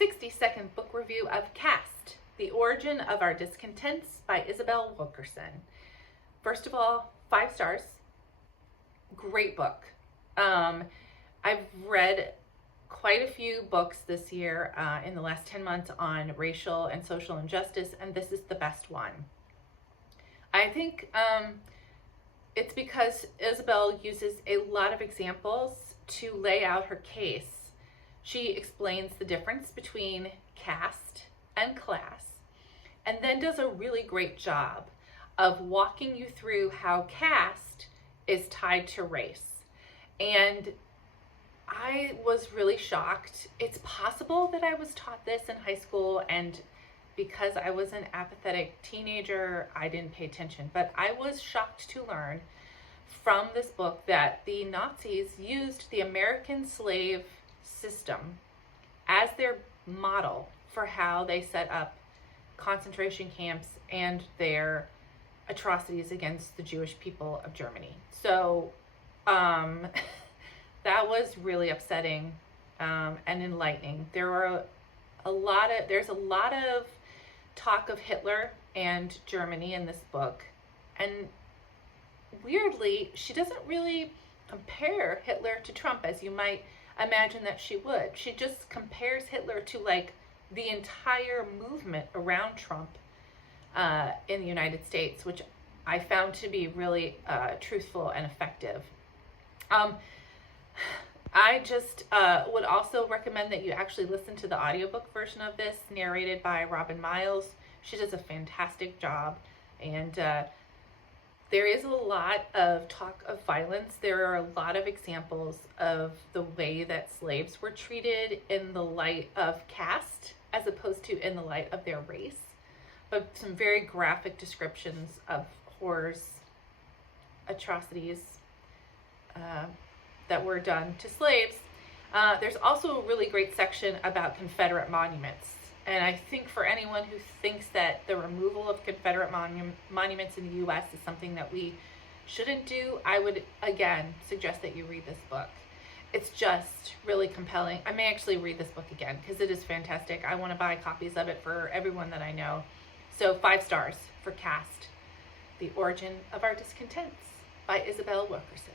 60-second book review of Caste, The Origin of Our Discontents by Isabel Wilkerson. First of all, 5 stars. Great book. I've read quite a few books this year in the last 10 months on racial and social injustice, and this is the best one. I think it's because Isabel uses a lot of examples to lay out her case. She explains the difference between caste and class, and then does a really great job of walking you through how caste is tied to race. And I was really shocked. It's possible that I was taught this in high school, and because I was an apathetic teenager, I didn't pay attention. But I was shocked to learn from this book that the Nazis used the American slave system as their model for how they set up concentration camps and their atrocities against the Jewish people of Germany. So that was really upsetting and enlightening. There's a lot of talk of Hitler and Germany in this book, and weirdly, she doesn't really compare Hitler to Trump as you might imagine that she would. She just compares Hitler to like the entire movement around Trump in the United States, which I found to be really truthful and effective. I just would also recommend that you actually listen to the audiobook version of this, narrated by Robin Miles. She does a fantastic job, and there is a lot of talk of violence. There are a lot of examples of the way that slaves were treated in the light of caste as opposed to in the light of their race, but some very graphic descriptions of horrors, atrocities that were done to slaves. There's also a really great section about Confederate monuments. And I think for anyone who thinks that the removal of Confederate monuments in the U.S. is something that we shouldn't do, I would, again, suggest that you read this book. It's just really compelling. I may actually read this book again because it is fantastic. I want to buy copies of it for everyone that I know. So 5 stars for Caste, The Origin of Our Discontents by Isabel Wilkerson.